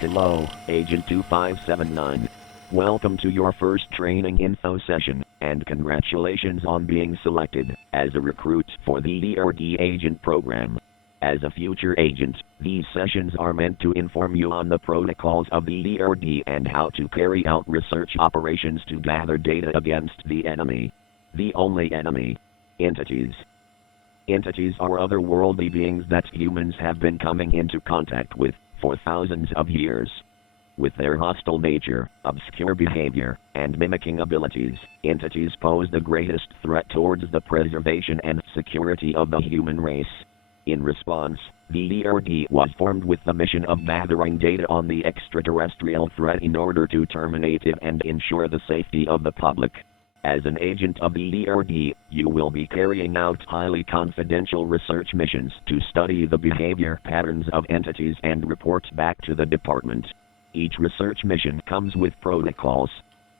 Hello, Agent 2579. Welcome to your first training info session, and congratulations on being selected as a recruit for the DRD Agent program. As a future agent, these sessions are meant to inform you on the protocols of the DRD and how to carry out research operations to gather data against the enemy. The only enemy. Entities. Entities are otherworldly beings that humans have been coming into contact with for thousands of years. With their hostile nature, obscure behavior, and mimicking abilities, entities pose the greatest threat towards the preservation and security of the human race. In response, the DRD was formed with the mission of gathering data on the extraterrestrial threat in order to terminate it and ensure the safety of the public. As an agent of the DRD, you will be carrying out highly confidential research missions to study the behavior patterns of entities and report back to the department. Each research mission comes with protocols.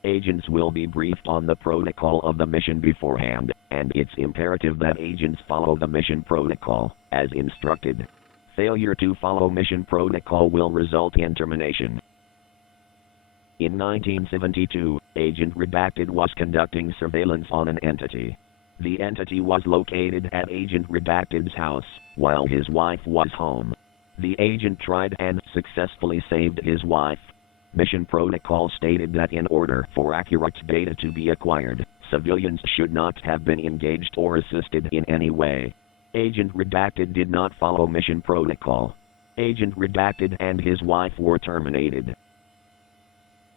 Agents will be briefed on the protocol of the mission beforehand, and it's imperative that agents follow the mission protocol as instructed. Failure to follow mission protocol will result in termination. In 1972, Agent Redacted was conducting surveillance on an entity. The entity was located at Agent Redacted's house, while his wife was home. The agent tried and successfully saved his wife. Mission protocol stated that in order for accurate data to be acquired, civilians should not have been engaged or assisted in any way. Agent Redacted did not follow mission protocol. Agent Redacted and his wife were terminated.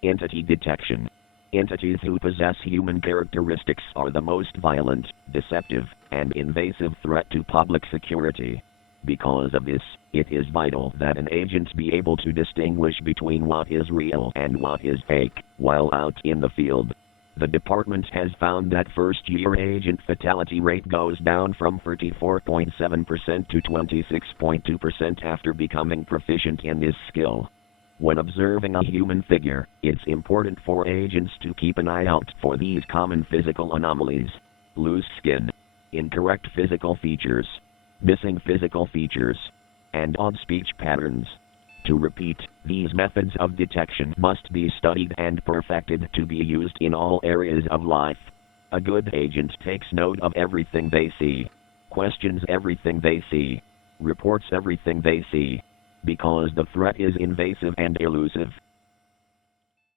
Entity detection. Entities who possess human characteristics are the most violent, deceptive, and invasive threat to public security. Because of this, it is vital that an agent be able to distinguish between what is real and what is fake, while out in the field. The department has found that first-year agent fatality rate goes down from 34.7% to 26.2% after becoming proficient in this skill. When observing a human figure, it's important for agents to keep an eye out for these common physical anomalies: loose skin, incorrect physical features, missing physical features, and odd speech patterns. To repeat, these methods of detection must be studied and perfected to be used in all areas of life. A good agent takes note of everything they see, questions everything they see, reports everything they see, because the threat is invasive and elusive.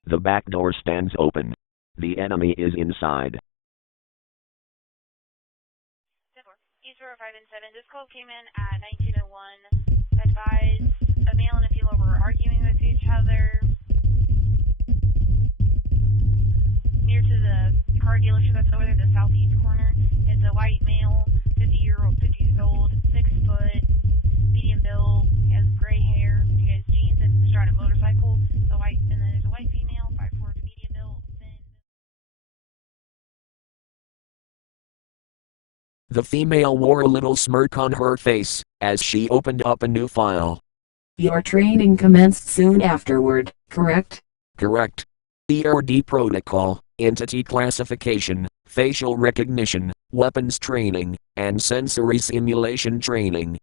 The back door stands open. The enemy is inside. 5 and 7. This call came in at 1901. Advised a male and a female were arguing with each other near to the car dealership that's over there, the southeast corner. It's a white male, 50 years old, 6 foot, medium build. He has gray hair. He has jeans and he's riding a motorcycle. And then there's a white female, 5'4" to medium build, thin. The female wore a little smirk on her face as she opened up a new file. Your training commenced soon afterward, correct? Correct. DRD protocol, entity classification, facial recognition, weapons training, and sensory simulation training.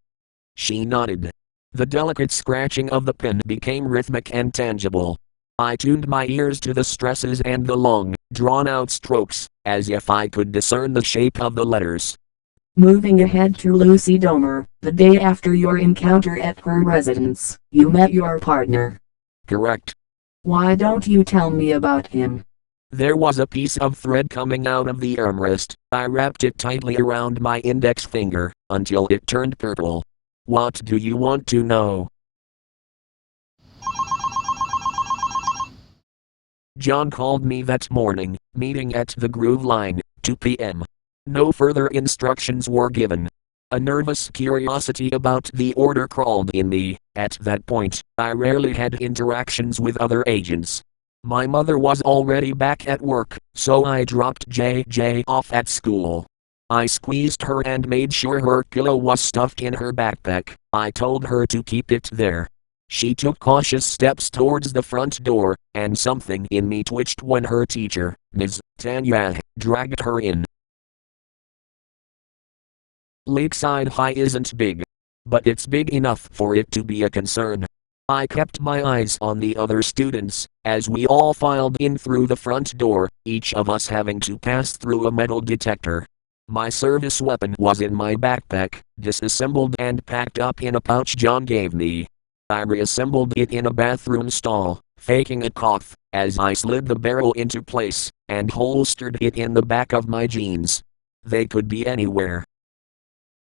She nodded. The delicate scratching of the pen became rhythmic and tangible. I tuned my ears to the stresses and the long, drawn-out strokes, as if I could discern the shape of the letters. Moving ahead to Lucy Domer, the day after your encounter at her residence, you met your partner. Correct. Why don't you tell me about him? There was a piece of thread coming out of the armrest. I wrapped it tightly around my index finger, until it turned purple. What do you want to know? John called me that morning, meeting at the Groove Line, 2 p.m. No further instructions were given. A nervous curiosity about the order crawled in me. At that point, I rarely had interactions with other agents. My mother was already back at work, so I dropped JJ off at school. I squeezed her and made sure her pillow was stuffed in her backpack. I told her to keep it there. She took cautious steps towards the front door, and something in me twitched when her teacher, Ms. Tanya, dragged her in. Lakeside High isn't big, but it's big enough for it to be a concern. I kept my eyes on the other students, as we all filed in through the front door, each of us having to pass through a metal detector. My service weapon was in my backpack, disassembled and packed up in a pouch John gave me. I reassembled it in a bathroom stall, faking a cough, as I slid the barrel into place, and holstered it in the back of my jeans. They could be anywhere.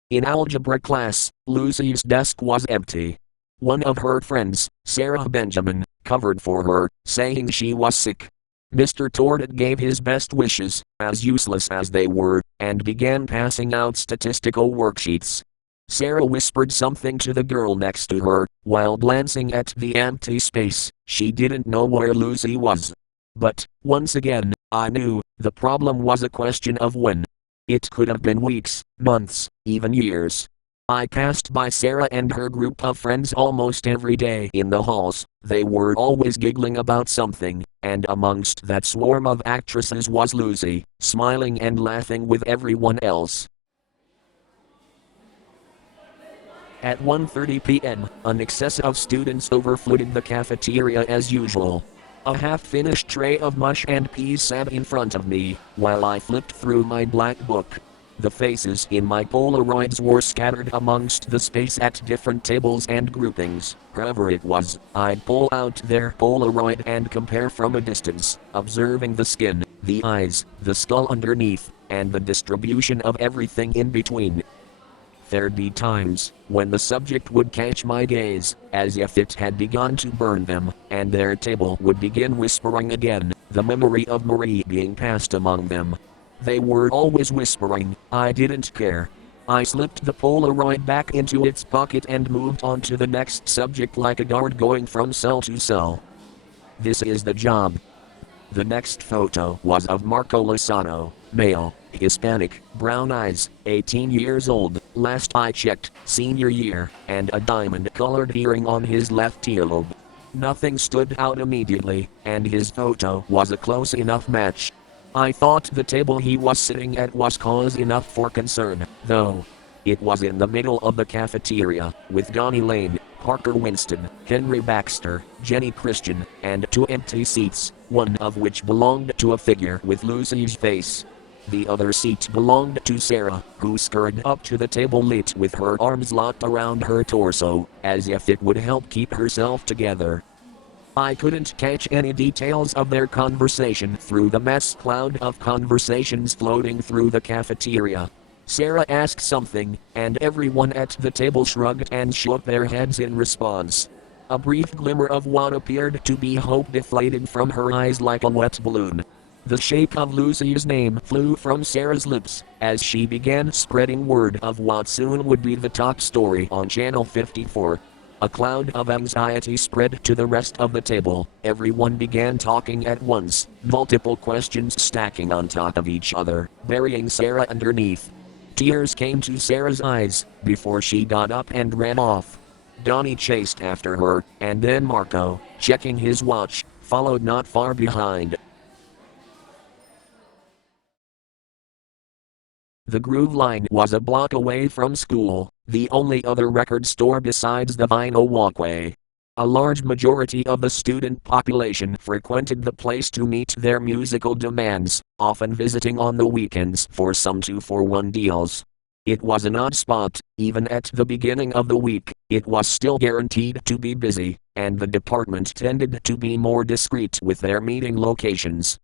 In algebra class, Lucy's desk was empty. One of her friends, Sarah Benjamin, covered for her, saying she was sick. Mr. Tordet gave his best wishes, as useless as they were, and began passing out statistical worksheets. Sarah whispered something to the girl next to her, while glancing at the empty space. She didn't know where Lucy was. But, once again, I knew, the problem was a question of when. It could have been weeks, months, even years. I passed by Sarah and her group of friends almost every day in the halls. They were always giggling about something, and amongst that swarm of actresses was Lucy, smiling and laughing with everyone else. At 1:30 p.m., an excess of students overflooded the cafeteria as usual. A half-finished tray of mush and peas sat in front of me, while I flipped through my black book. The faces in my Polaroids were scattered amongst the space at different tables and groupings. Whoever it was, I'd pull out their Polaroid and compare from a distance, observing the skin, the eyes, the skull underneath, and the distribution of everything in between. There'd be times when the subject would catch my gaze, as if it had begun to burn them, and their table would begin whispering again, the memory of Marie being passed among them. They were always whispering. I didn't care. I slipped the Polaroid back into its pocket and moved on to the next subject like a guard going from cell to cell. This is the job. The next photo was of Marco Lozano, male, Hispanic, brown eyes, 18 years old, last I checked, senior year, and a diamond-colored earring on his left earlobe. Nothing stood out immediately, and his photo was a close enough match. I thought the table he was sitting at was cause enough for concern, though. It was in the middle of the cafeteria, with Donnie Lane, Parker Winston, Henry Baxter, Jenny Christian, and 2 empty seats, one of which belonged to a figure with Lucy's face. The other seat belonged to Sarah, who scurried up to the table lit with her arms locked around her torso, as if it would help keep herself together. I couldn't catch any details of their conversation through the mass cloud of conversations floating through the cafeteria. Sarah asked something, and everyone at the table shrugged and shook their heads in response. A brief glimmer of what appeared to be hope deflated from her eyes like a wet balloon. The shape of Lucy's name flew from Sarah's lips, as she began spreading word of what soon would be the top story on Channel 54. A cloud of anxiety spread to the rest of the table. Everyone began talking at once, multiple questions stacking on top of each other, burying Sarah underneath. Tears came to Sarah's eyes, before she got up and ran off. Donnie chased after her, and then Marco, checking his watch, followed not far behind. The Groove Line was a block away from school, the only other record store besides the vinyl walkway. A large majority of the student population frequented the place to meet their musical demands, often visiting on the weekends for some 2-for-1 deals. It was an odd spot. Even at the beginning of the week, it was still guaranteed to be busy, and the department tended to be more discreet with their meeting locations.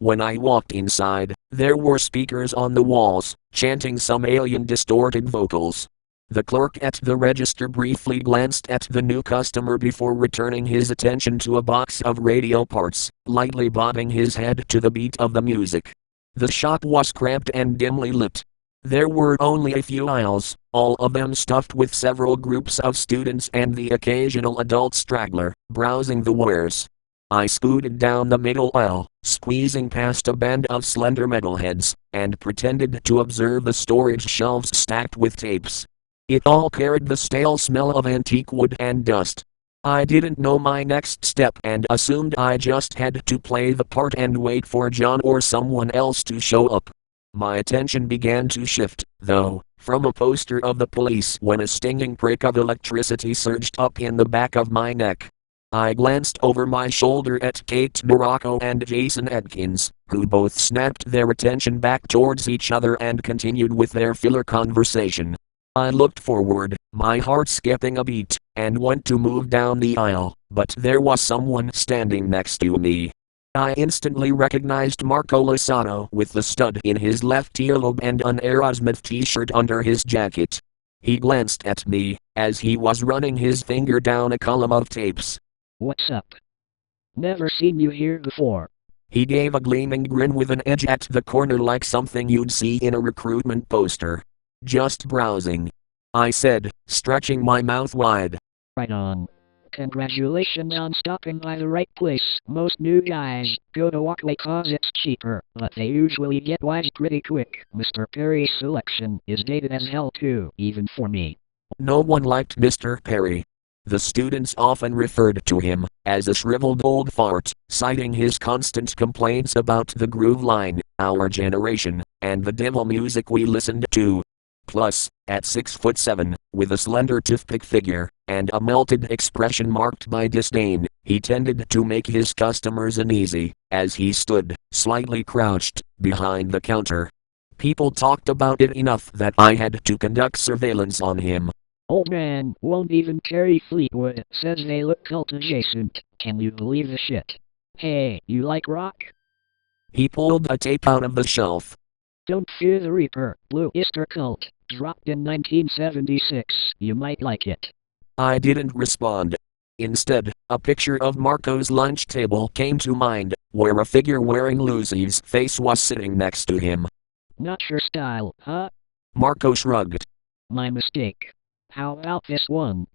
When I walked inside, there were speakers on the walls, chanting some alien distorted vocals. The clerk at the register briefly glanced at the new customer before returning his attention to a box of radio parts, lightly bobbing his head to the beat of the music. The shop was cramped and dimly lit. There were only a few aisles, all of them stuffed with several groups of students and the occasional adult straggler, browsing the wares. I scooted down the middle aisle, squeezing past a band of slender metalheads, and pretended to observe the storage shelves stacked with tapes. It all carried the stale smell of antique wood and dust. I didn't know my next step and assumed I just had to play the part and wait for John or someone else to show up. My attention began to shift, though, from a poster of the police when a stinging prick of electricity surged up in the back of my neck. I glanced over my shoulder at Kate Morocco and Jason Adkins, who both snapped their attention back towards each other and continued with their filler conversation. I looked forward, my heart skipping a beat, and went to move down the aisle, but there was someone standing next to me. I instantly recognized Marco Lozano with the stud in his left earlobe and an Aerosmith t-shirt under his jacket. He glanced at me, as he was running his finger down a column of tapes. What's up? Never seen you here before. He gave a gleaming grin with an edge at the corner like something you'd see in a recruitment poster. Just browsing, I said, stretching my mouth wide. Right on. Congratulations on stopping by the right place. Most new guys go to Walkway cause it's cheaper, but they usually get wise pretty quick. Mr. Perry's selection is dated as hell too, even for me. No one liked Mr. Perry. The students often referred to him as a shriveled old fart, citing his constant complaints about the groove line, our generation, and the devil music we listened to. Plus, at 6'7", with a slender toothpick figure, and a melted expression marked by disdain, he tended to make his customers uneasy, as he stood, slightly crouched, behind the counter. People talked about it enough that I had to conduct surveillance on him. Old man won't even carry Fleetwood, says they look cult adjacent. Can you believe the shit? Hey, you like rock? He pulled a tape out of the shelf. Don't Fear the Reaper, Blue Easter Cult, dropped in 1976, you might like it. I didn't respond. Instead, a picture of Marco's lunch table came to mind, where a figure wearing Lucy's face was sitting next to him. Not your style, huh? Marco shrugged. My mistake. How about this one?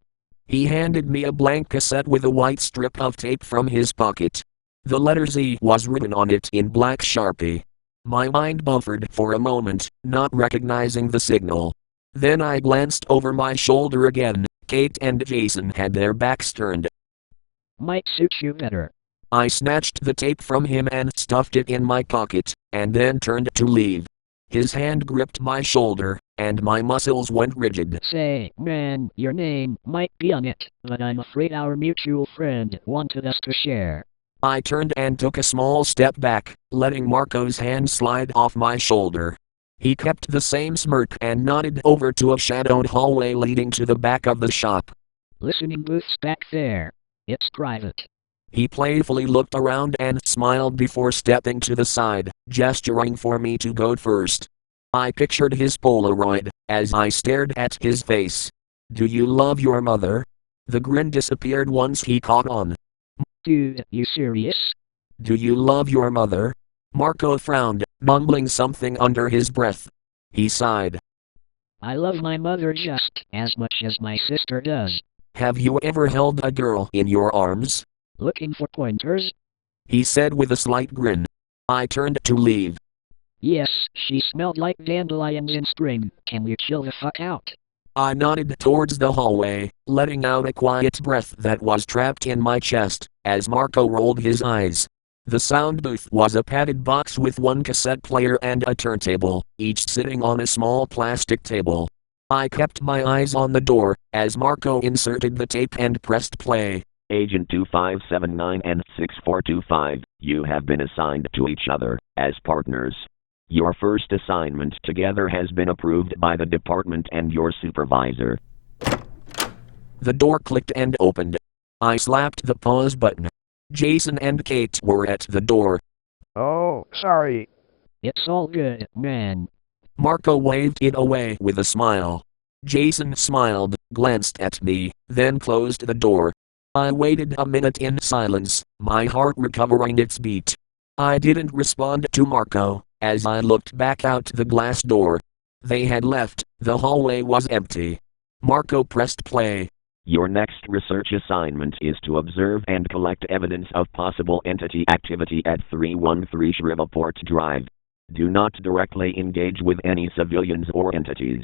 He handed me a blank cassette with a white strip of tape from his pocket. The letter Z was written on it in black Sharpie. My mind buffered for a moment, not recognizing the signal. Then I glanced over my shoulder again. Kate and Jason had their backs turned. Might suit you better. I snatched the tape from him and stuffed it in my pocket, and then turned to leave. His hand gripped my shoulder, and my muscles went rigid. Say, man, your name might be on it, but I'm afraid our mutual friend wanted us to share. I turned and took a small step back, letting Marco's hand slide off my shoulder. He kept the same smirk and nodded over to a shadowed hallway leading to the back of the shop. Listening booth's back there. It's private. He playfully looked around and smiled before stepping to the side, gesturing for me to go first. I pictured his Polaroid, as I stared at his face. Do you love your mother? The grin disappeared once he caught on. Dude, you serious? Do you love your mother? Marco frowned, mumbling something under his breath. He sighed. I love my mother just as much as my sister does. Have you ever held a girl in your arms? Looking for pointers? He said with a slight grin. I turned to leave. Yes, she smelled like dandelions in spring. Can you chill the fuck out? I nodded towards the hallway, letting out a quiet breath that was trapped in my chest, as Marco rolled his eyes. The sound booth was a padded box with one cassette player and a turntable, each sitting on a small plastic table. I kept my eyes on the door, as Marco inserted the tape and pressed play. Agent 2579 and 6425, you have been assigned to each other as partners. Your first assignment together has been approved by the department and your supervisor. The door clicked and opened. I slapped the pause button. Jason and Kate were at the door. Oh, sorry. It's all good, man. Marco waved it away with a smile. Jason smiled, glanced at me, then closed the door. I waited a minute in silence, my heart recovering its beat. I didn't respond to Marco, as I looked back out the glass door. They had left, the hallway was empty. Marco pressed play. Your next research assignment is to observe and collect evidence of possible entity activity at 313 Shreveport Drive. Do not directly engage with any civilians or entities.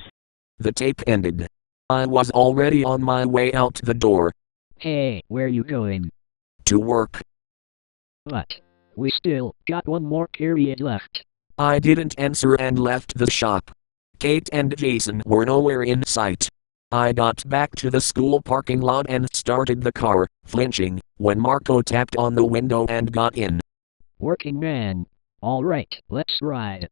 The tape ended. I was already on my way out the door. Hey, where you going? To work. But we still got one more period left. I didn't answer and left the shop. Kate and Jason were nowhere in sight. I got back to the school parking lot and started the car, flinching, when Marco tapped on the window and got in. Working man. All right, let's ride.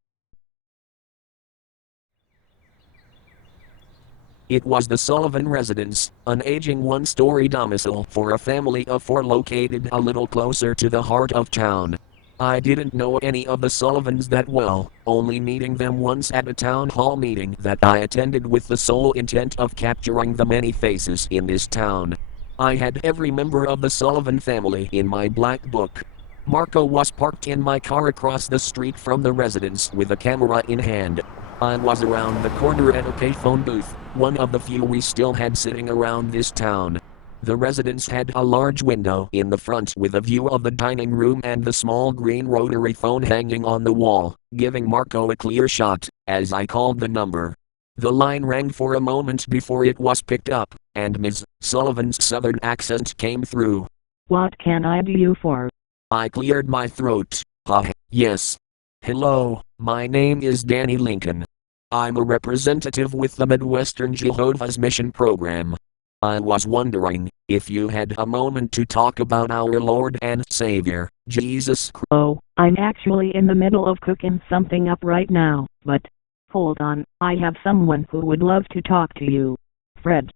It was the Sullivan residence, an aging one-story domicile for a family of four located a little closer to the heart of town. I didn't know any of the Sullivans that well, only meeting them once at a town hall meeting that I attended with the sole intent of capturing the many faces in this town. I had every member of the Sullivan family in my black book. Marco was parked in my car across the street from the residence with a camera in hand. I was around the corner at a payphone booth, one of the few we still had sitting around this town. The residence had a large window in the front with a view of the dining room and the small green rotary phone hanging on the wall, giving Marco a clear shot, as I called the number. The line rang for a moment before it was picked up, and Ms. Sullivan's southern accent came through. What can I do you for? I cleared my throat. Yes. Hello, my name is Danny Lincoln. I'm a representative with the Midwestern Jehovah's Mission program. I was wondering if you had a moment to talk about our Lord and Savior, Jesus Christ. Oh, I'm actually in the middle of cooking something up right now, but hold on, I have someone who would love to talk to you. Fred,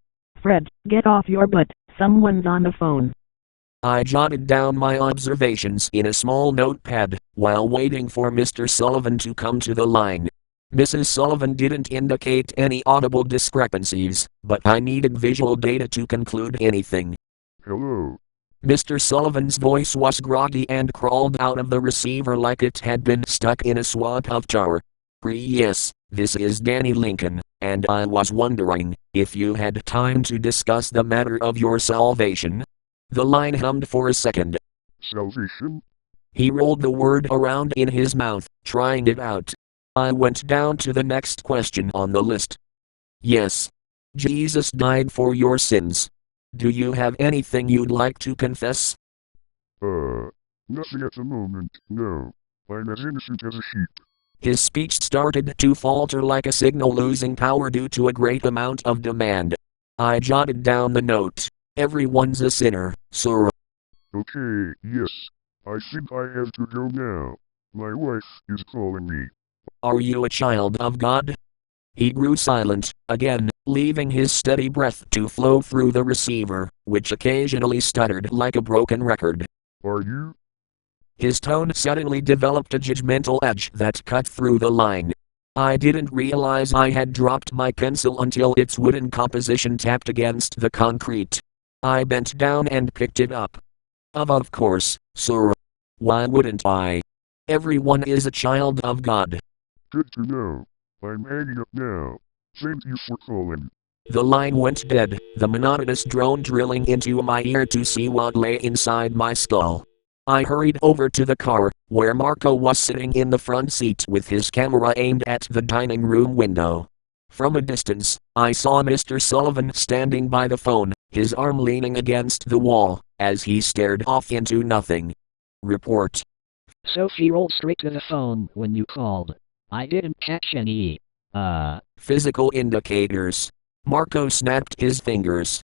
get off your butt, someone's on the phone. I jotted down my observations in a small notepad while waiting for Mr. Sullivan to come to the line. Mrs. Sullivan didn't indicate any audible discrepancies, but I needed visual data to conclude anything. Hello. Mr. Sullivan's voice was groggy and crawled out of the receiver like it had been stuck in a swat of tar. Yes, this is Danny Lincoln, and I was wondering if you had time to discuss the matter of your salvation. The line hummed for a second. Salvation? He rolled the word around in his mouth, trying it out. I went down to the next question on the list. Yes. Jesus died for your sins. Do you have anything you'd like to confess? Nothing at the moment, no. I'm as innocent as a sheep. His speech started to falter like a signal losing power due to a great amount of demand. I jotted down the note. Everyone's a sinner, sir. Okay, yes. I think I have to go now. My wife is calling me. Are you a child of God? He grew silent, again, leaving his steady breath to flow through the receiver, which occasionally stuttered like a broken record. Are you? His tone suddenly developed a judgmental edge that cut through the line. I didn't realize I had dropped my pencil until its wooden composition tapped against the concrete. I bent down and picked it up. Of course, sir. Why wouldn't I? Everyone is a child of God. Good to know. I'm hanging up now. Thank you for calling. The line went dead, the monotonous drone drilling into my ear to see what lay inside my skull. I hurried over to the car, where Marco was sitting in the front seat with his camera aimed at the dining room window. From a distance, I saw Mr. Sullivan standing by the phone, his arm leaning against the wall, as he stared off into nothing. Report. Sophie rolled straight to the phone when you called. I didn't catch any, Physical indicators. Marco snapped his fingers.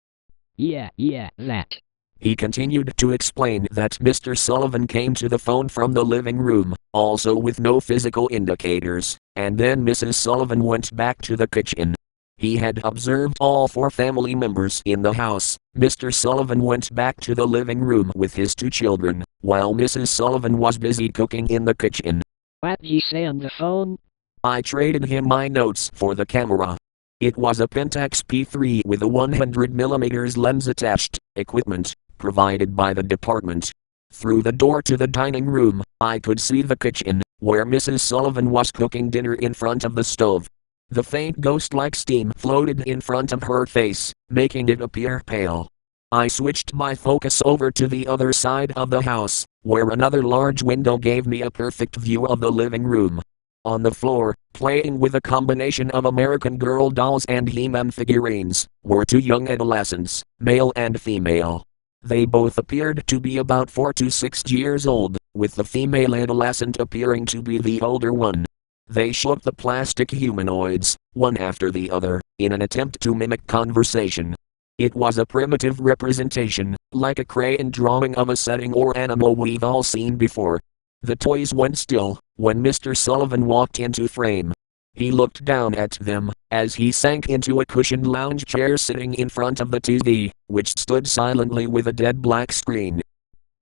Yeah, that. He continued to explain that Mr. Sullivan came to the phone from the living room, also with no physical indicators, and then Mrs. Sullivan went back to the kitchen. He had observed all four family members in the house. Mr. Sullivan went back to the living room with his two children, while Mrs. Sullivan was busy cooking in the kitchen. What'd he say on the phone? I traded him my notes for the camera. It was a Pentax P3 with a 100mm lens attached, equipment provided by the department. Through the door to the dining room, I could see the kitchen, where Mrs. Sullivan was cooking dinner in front of the stove. The faint ghost-like steam floated in front of her face, making it appear pale. I switched my focus over to the other side of the house, where another large window gave me a perfect view of the living room. On the floor, playing with a combination of American Girl dolls and He-Man figurines, were two young adolescents, male and female. They both appeared to be about 4 to 6 years old, with the female adolescent appearing to be the older one. They shook the plastic humanoids, one after the other, in an attempt to mimic conversation. It was a primitive representation, like a crayon drawing of a setting or animal we've all seen before. The toys went still when Mr. Sullivan walked into frame. He looked down at them as he sank into a cushioned lounge chair sitting in front of the TV, which stood silently with a dead black screen.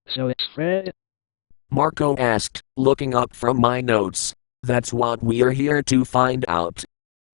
So it's Fred? Marco asked, looking up from my notes. That's what we're here to find out.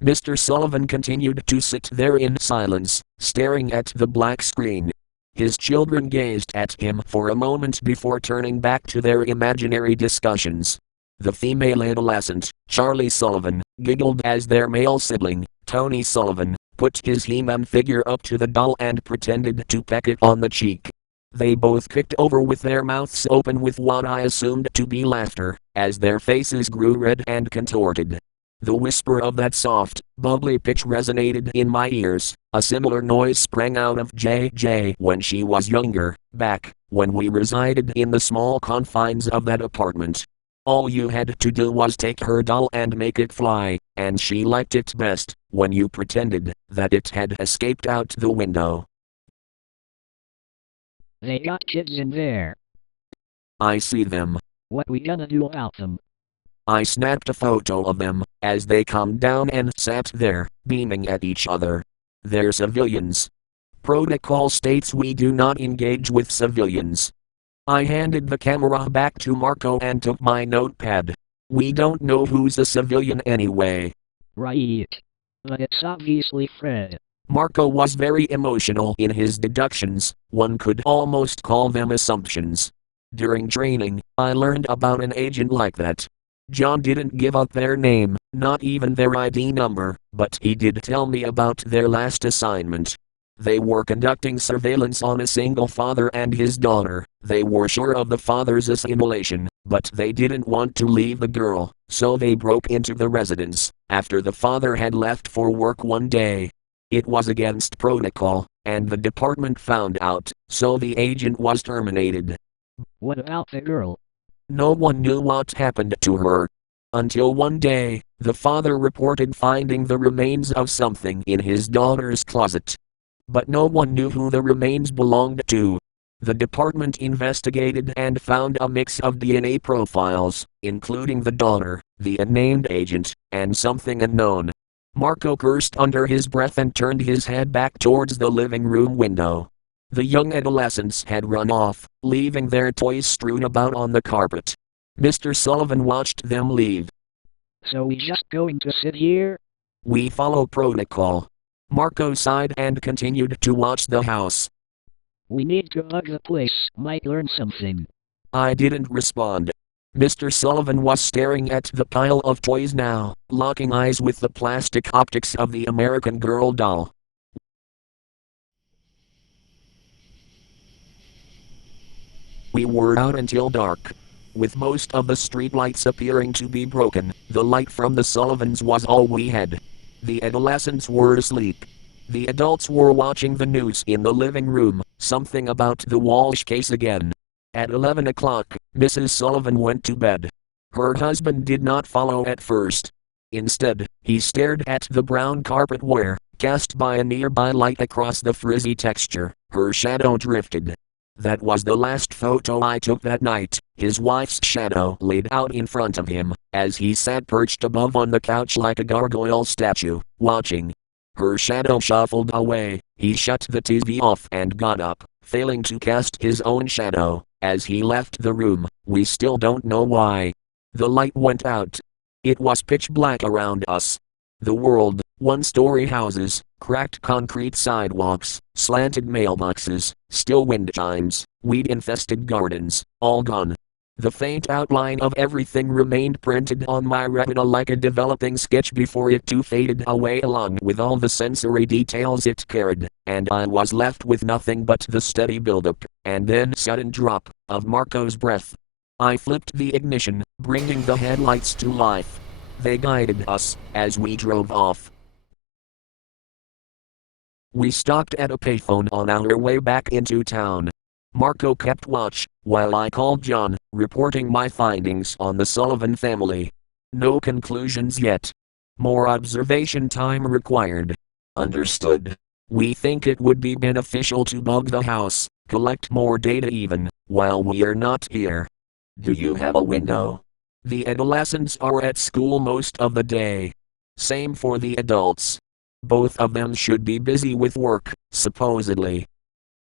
Mr. Sullivan continued to sit there in silence, staring at the black screen. His children gazed at him for a moment before turning back to their imaginary discussions. The female adolescent, Charlie Sullivan, giggled as their male sibling, Tony Sullivan, put his He-Man figure up to the doll and pretended to peck it on the cheek. They both kicked over with their mouths open with what I assumed to be laughter, as their faces grew red and contorted. The whisper of that soft, bubbly pitch resonated in my ears. A similar noise sprang out of JJ when she was younger, back when we resided in the small confines of that apartment. All you had to do was take her doll and make it fly, and she liked it best when you pretended that it had escaped out the window. They got kids in there. I see them. What we gonna do about them? I snapped a photo of them as they calmed down and sat there, beaming at each other. They're civilians. Protocol states we do not engage with civilians. I handed the camera back to Marco and took my notepad. We don't know who's a civilian anyway. Right. But it's obviously Fred. Marco was very emotional in his deductions, one could almost call them assumptions. During training, I learned about an agent like that. John didn't give out their name, not even their ID number, but he did tell me about their last assignment. They were conducting surveillance on a single father and his daughter. They were sure of the father's assimilation, but they didn't want to leave the girl, so they broke into the residence after the father had left for work one day. It was against protocol, and the department found out, so the agent was terminated. What about the girl? No one knew what happened to her. Until one day, the father reported finding the remains of something in his daughter's closet. But no one knew who the remains belonged to. The department investigated and found a mix of DNA profiles, including the daughter, the unnamed agent, and something unknown. Marco cursed under his breath and turned his head back towards the living room window. The young adolescents had run off, leaving their toys strewn about on the carpet. Mr. Sullivan watched them leave. So we just going to sit here? We follow protocol. Marco sighed and continued to watch the house. We need to bug the place, might learn something. I didn't respond. Mr. Sullivan was staring at the pile of toys now, locking eyes with the plastic optics of the American Girl doll. We were out until dark. With most of the streetlights appearing to be broken, the light from the Sullivans was all we had. The adolescents were asleep. The adults were watching the news in the living room, something about the Walsh case again. At 11 o'clock, Mrs. Sullivan went to bed. Her husband did not follow at first. Instead, he stared at the brown carpet where, cast by a nearby light across the frizzy texture, her shadow drifted. That was the last photo I took that night, his wife's shadow laid out in front of him, as he sat perched above on the couch like a gargoyle statue, watching. Her shadow shuffled away, he shut the TV off and got up, failing to cast his own shadow. As he left the room, we still don't know why. The light went out. It was pitch black around us. The world, one-story houses, cracked concrete sidewalks, slanted mailboxes, still wind chimes, weed-infested gardens, all gone. The faint outline of everything remained printed on my retina like a developing sketch before it too faded away along with all the sensory details it carried, and I was left with nothing but the steady buildup, and then sudden drop, of Marco's breath. I flipped the ignition, bringing the headlights to life. They guided us, as we drove off. We stopped at a payphone on our way back into town. Marco kept watch, while I called John, reporting my findings on the Sullivan family. No conclusions yet. More observation time required. Understood. We think it would be beneficial to bug the house, collect more data even, while we are not here. Do you have a window? The adolescents are at school most of the day. Same for the adults. Both of them should be busy with work, supposedly.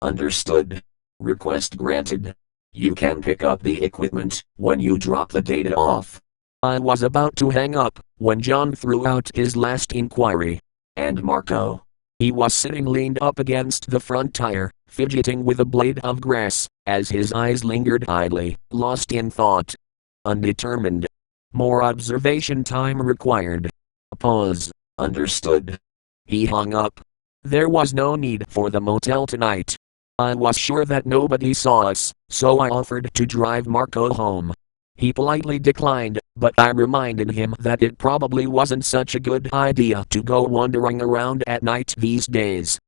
Understood. Request granted. You can pick up the equipment when you drop the data off. I was about to hang up when John threw out his last inquiry. And Marco? He was sitting leaned up against the front tire, fidgeting with a blade of grass, as his eyes lingered idly, lost in thought. Undetermined. More observation time required. A pause. Understood. He hung up. There was no need for the motel tonight. I was sure that nobody saw us, so I offered to drive Marco home. He politely declined, but I reminded him that it probably wasn't such a good idea to go wandering around at night these days.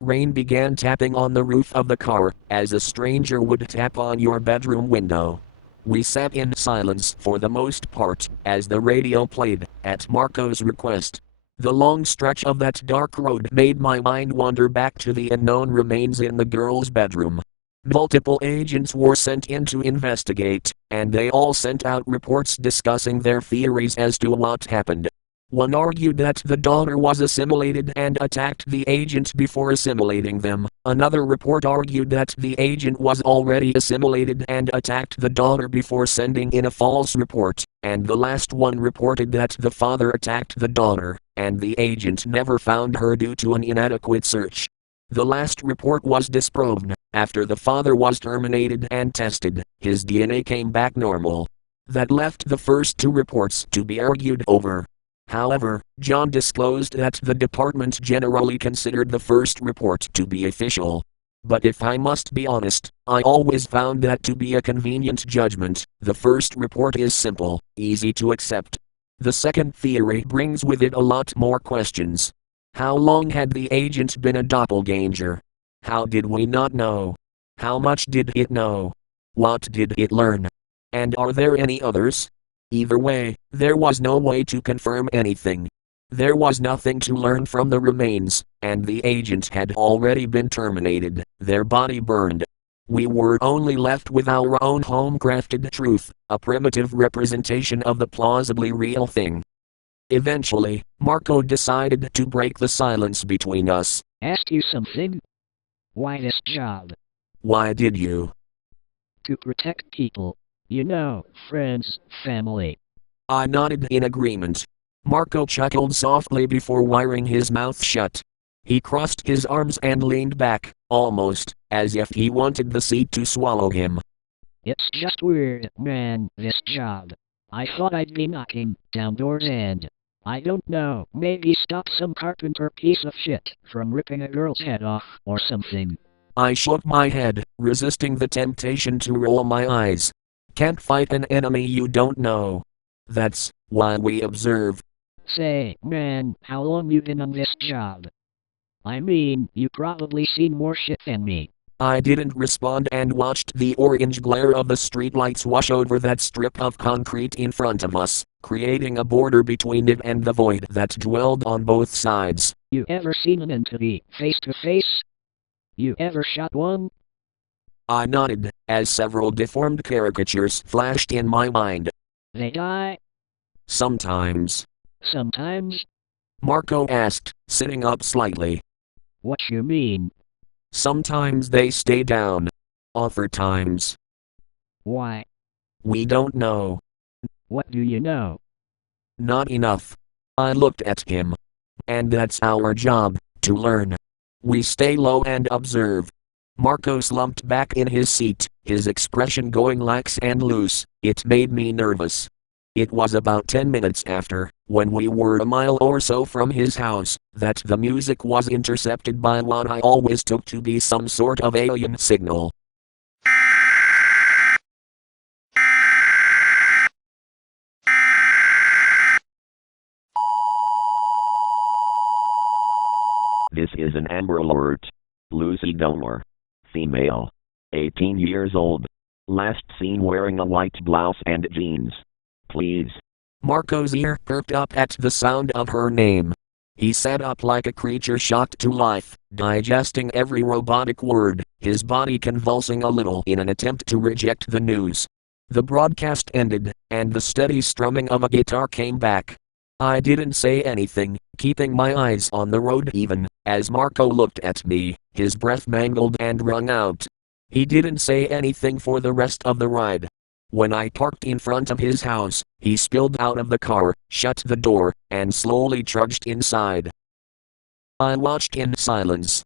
Rain began tapping on the roof of the car, as a stranger would tap on your bedroom window. We sat in silence for the most part, as the radio played, at Marco's request. The long stretch of that dark road made my mind wander back to the unknown remains in the girl's bedroom. Multiple agents were sent in to investigate, and they all sent out reports discussing their theories as to what happened. One argued that the daughter was assimilated and attacked the agent before assimilating them. Another report argued that the agent was already assimilated and attacked the daughter before sending in a false report. And the last one reported that the father attacked the daughter, and the agent never found her due to an inadequate search. The last report was disproved. After the father was terminated and tested, his DNA came back normal. That left the first two reports to be argued over. However, John disclosed that the department generally considered the first report to be official. But if I must be honest, I always found that to be a convenient judgment. The first report is simple, easy to accept. The second theory brings with it a lot more questions. How long had the agent been a doppelganger? How did we not know? How much did it know? What did it learn? And are there any others? Either way, there was no way to confirm anything. There was nothing to learn from the remains, and the agent had already been terminated, their body burned. We were only left with our own home-crafted truth, a primitive representation of the plausibly real thing. Eventually, Marco decided to break the silence between us. Ask you something? Why this job? Why did you? To protect people. You know, friends, family. I nodded in agreement. Marco chuckled softly before wiring his mouth shut. He crossed his arms and leaned back, almost as if he wanted the seat to swallow him. It's just weird, man, this job. I thought I'd be knocking down doors and, I don't know, maybe stop some carpenter piece of shit from ripping a girl's head off or something. I shook my head, resisting the temptation to roll my eyes. Can't fight an enemy you don't know. That's why we observe. Say, man, how long you been on this job? I mean, you probably seen more shit than me. I didn't respond and watched the orange glare of the streetlights wash over that strip of concrete in front of us, creating a border between it and the void that dwelled on both sides. You ever seen an entity face to face? You ever shot one? I nodded, as several deformed caricatures flashed in my mind. They die? Sometimes. Sometimes? Marco asked, sitting up slightly. What you mean? Sometimes they stay down. Other times. Why? We don't know. What do you know? Not enough. I looked at him. And that's our job, to learn. We stay low and observe. Marco slumped back in his seat, his expression going lax and loose. It made me nervous. It was about 10 minutes after, when we were a mile or so from his house, that the music was intercepted by what I always took to be some sort of alien signal. This is an Amber Alert. Lucy Delmore. Female. 18 years old. Last seen wearing a white blouse and jeans. Please Marco's ear perked up at the sound of her name. He sat up like a creature shocked to life, digesting every robotic word, his body convulsing a little in an attempt to reject the news. The broadcast ended, and the steady strumming of a guitar came back. I didn't say anything, keeping my eyes on the road even, as Marco looked at me, his breath mangled and wrung out. He didn't say anything for the rest of the ride. When I parked in front of his house, he spilled out of the car, shut the door, and slowly trudged inside. I watched in silence.